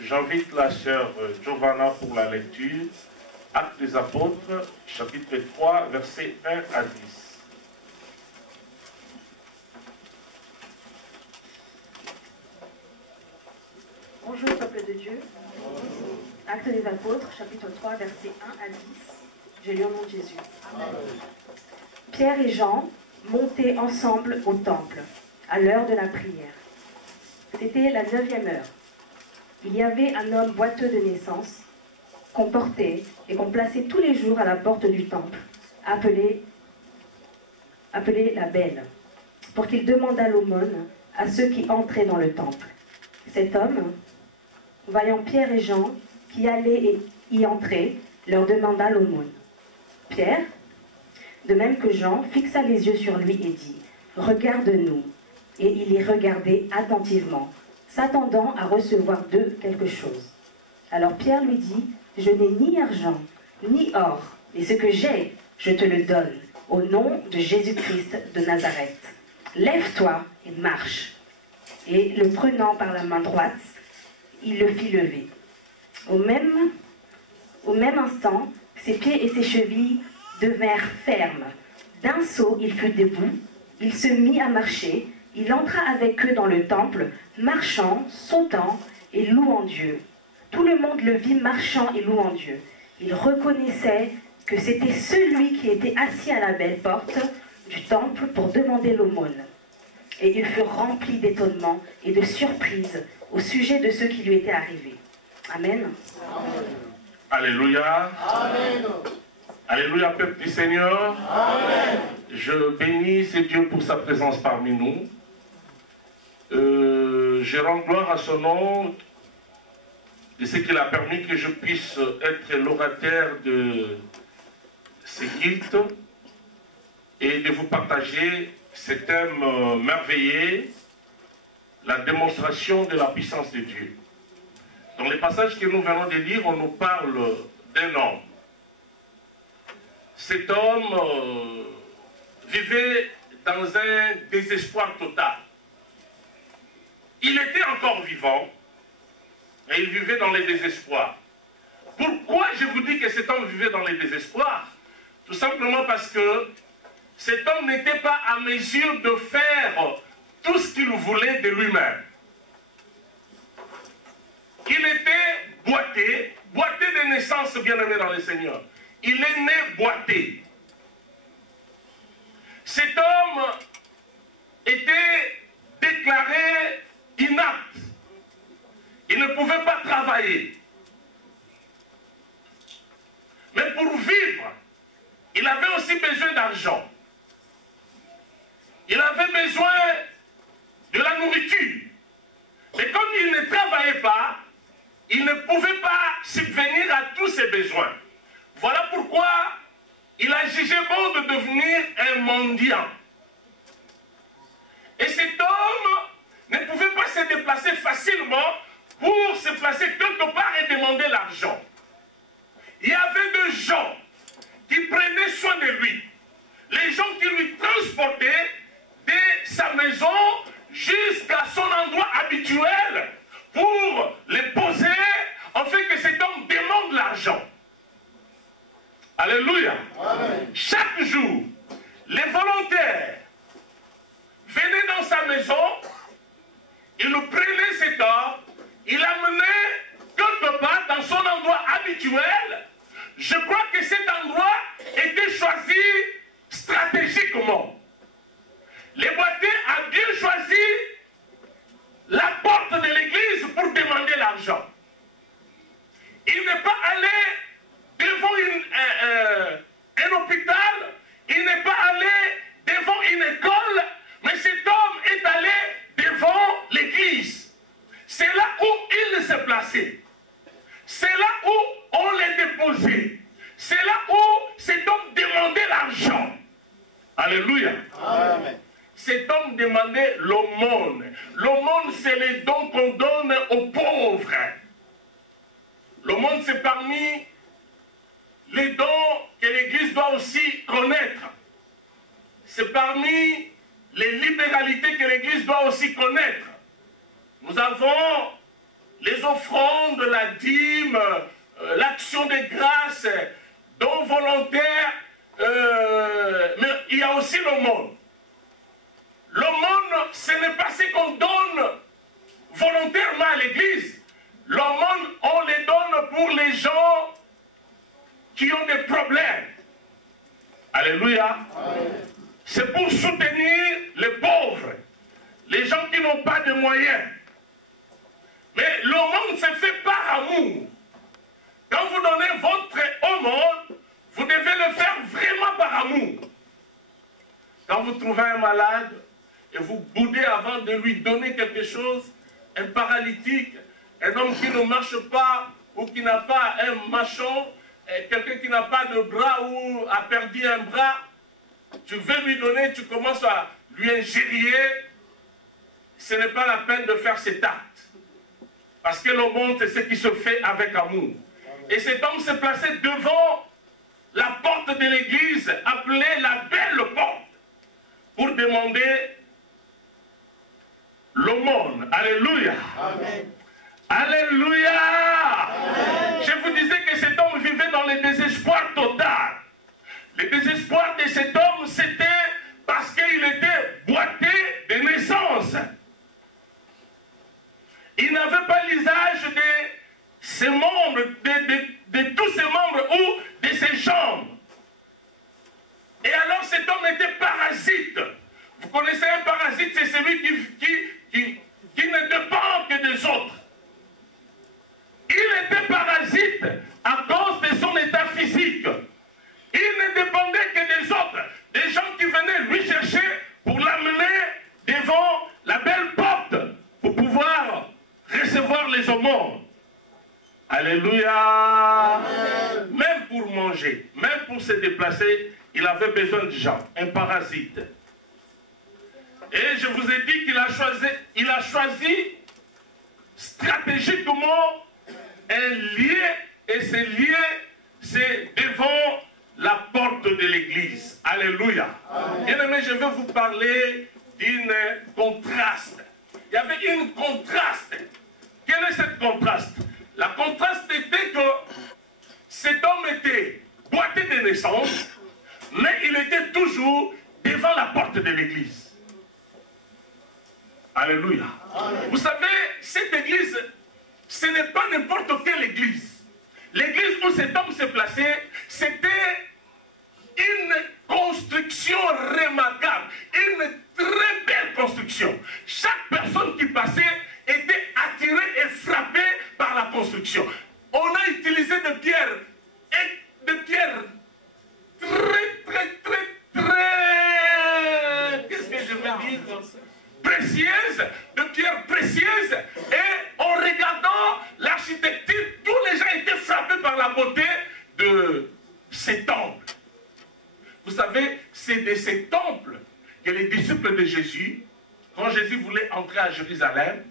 J'invite la sœur Giovanna pour la lecture. Actes des Apôtres, chapitre 3, versets 1 à 10. Bonjour peuple de Dieu. Actes des Apôtres, chapitre 3, versets 1 à 10. Je lis au nom de Jésus. Amen. Pierre et Jean montaient ensemble au temple, à l'heure de la prière. C'était la 9e heure. Il y avait un homme boiteux de naissance, qu'on portait et qu'on plaçait tous les jours à la porte du temple, appelé la Belle, pour qu'il demandât l'aumône à ceux qui entraient dans le temple. Cet homme, voyant Pierre et Jean qui allaient y entrer, leur demanda l'aumône. Pierre, de même que Jean, fixa les yeux sur lui et dit « Regarde-nous ». Et il y regardait attentivement, s'attendant à recevoir d'eux quelque chose. Alors Pierre lui dit « Je n'ai ni argent, ni or, et ce que j'ai, je te le donne, au nom de Jésus-Christ de Nazareth. Lève-toi et marche. » Et le prenant par la main droite, il le fit lever. Au même instant, ses pieds et ses chevilles devinrent fermes. D'un saut, il fut debout, il se mit à marcher, il entra avec eux dans le temple, marchant, sautant et louant Dieu. Tout le monde le vit marchant et louant Dieu. Il reconnaissait que c'était celui qui était assis à la belle porte du temple pour demander l'aumône. Et ils furent remplis d'étonnement et de surprise au sujet de ce qui lui était arrivé. Amen. Amen. Alléluia. Amen. Alléluia, peuple du Seigneur. Amen. Je bénis ce Dieu pour sa présence parmi nous. Je rends gloire à son nom de ce qu'il a permis que je puisse être l'orateur de ce culte et de vous partager ce thème merveilleux, la démonstration de la puissance de Dieu. Dans les passages que nous venons de lire, on nous parle d'un homme. Cet homme vivait dans un désespoir total. Il était encore vivant, mais il vivait dans les désespoirs. Pourquoi je vous dis que cet homme vivait dans les désespoirs? Tout simplement parce que cet homme n'était pas à mesure de faire tout ce qu'il voulait de lui-même. Il était boité de naissance, bien-aimé dans le Seigneur. Il est né boité. Cet homme était déclaré inapte. Il ne pouvait pas travailler. Mais pour vivre, il avait aussi besoin d'argent. Il avait besoin de la nourriture. Mais comme il ne travaillait pas, il ne pouvait pas subvenir à tous ses besoins. Voilà pourquoi il a jugé bon de devenir un mendiant. Et cet homme ne pouvait pas se déplacer facilement pour se placer quelque part et demander l'argent. Il y avait des gens qui prenaient soin de lui. Les gens qui lui transportaient de sa maison jusqu'à son endroit habituel pour les poser, afin que cet homme demande l'argent. Alléluia. Amen. Chaque jour, les volontaires venaient dans sa maison, il prenait cet homme, il l'amenait quelque part dans son endroit habituel. Je crois que cet endroit était choisi stratégiquement. Les boiteux ont bien choisi la porte de l'église pour demander l'argent. Il n'est pas allé devant un hôpital, il n'est pas allé devant une école, mais cet homme est allé devant l'église. C'est là où il s'est placé. C'est là où on l'a déposé. C'est là où cet homme demandait l'argent. Alléluia. Amen. Cet homme demandait l'aumône. L'aumône, c'est les dons qu'on donne aux pauvres. L'aumône, c'est parmi les dons que l'Église doit aussi connaître. C'est parmi les libéralités que l'Église doit aussi connaître. Nous avons les offrandes, la dîme, l'action des grâces, dons volontaires, mais il y a aussi l'aumône. L'aumône, ce n'est pas ce qu'on donne volontairement à l'église. L'aumône, on les donne pour les gens qui ont des problèmes. Alléluia. C'est pour soutenir les pauvres, les gens qui n'ont pas de moyens. Mais l'aumône se fait par amour. Quand vous donnez votre aumône, vous devez le faire vraiment par amour. Quand vous trouvez un malade et vous boudez avant de lui donner quelque chose, un paralytique, un homme qui ne marche pas ou qui n'a pas un mâchon, quelqu'un qui n'a pas de bras ou a perdu un bras, tu veux lui donner, tu commences à lui injurier, ce n'est pas la peine de faire cet acte. Parce que l'aumône, c'est ce qui se fait avec amour. Et cet homme s'est placé devant la porte de l'église, appelée la belle porte, pour demander l'aumône. Alléluia. Amen. Alléluia. Amen. Je vous disais que cet homme vivait dans le désespoir total. Le désespoir de cet homme, c'était parce qu'il était boité de naissance. Il n'avait pas l'usage de ses membres, de tous ses membres ou de ses jambes. Et alors cet homme était parasite. Vous connaissez un parasite, c'est celui qui ne dépend que des autres. Il était parasite à cause de son état physique. Il ne dépendait que des autres, des gens qui venaient lui chercher pour l'amener devant la belle porte pour pouvoir recevoir les aumônes. Alléluia. Amen. Même pour manger, même pour se déplacer, il avait besoin de gens, un parasite. Et je vous ai dit qu'il a choisi stratégiquement un lieu, et ce lieu, c'est devant la porte de l'église. Alléluia. Bien aimé, je vais vous parler d'un contraste. Il y avait une contraste. Quel est ce contraste? La contraste était que cet homme était boité de naissance, mais il était toujours devant la porte de l'église. Alléluia. Amen. Vous savez, cette église, ce n'est pas n'importe quelle église. L'église où cet homme s'est placé, c'était une construction remarquable, une très belle construction. Chaque personne qui passait était attirée et frappée par la construction. On a utilisé des pierres très, qu'est-ce que je veux dire, précieuses, de pierres précieuses, et en regardant l'architecture, tous les gens étaient frappés par la beauté de ces temples. Vous savez, c'est de ces temples que les disciples de Jésus, quand Jésus voulait entrer à Jérusalem,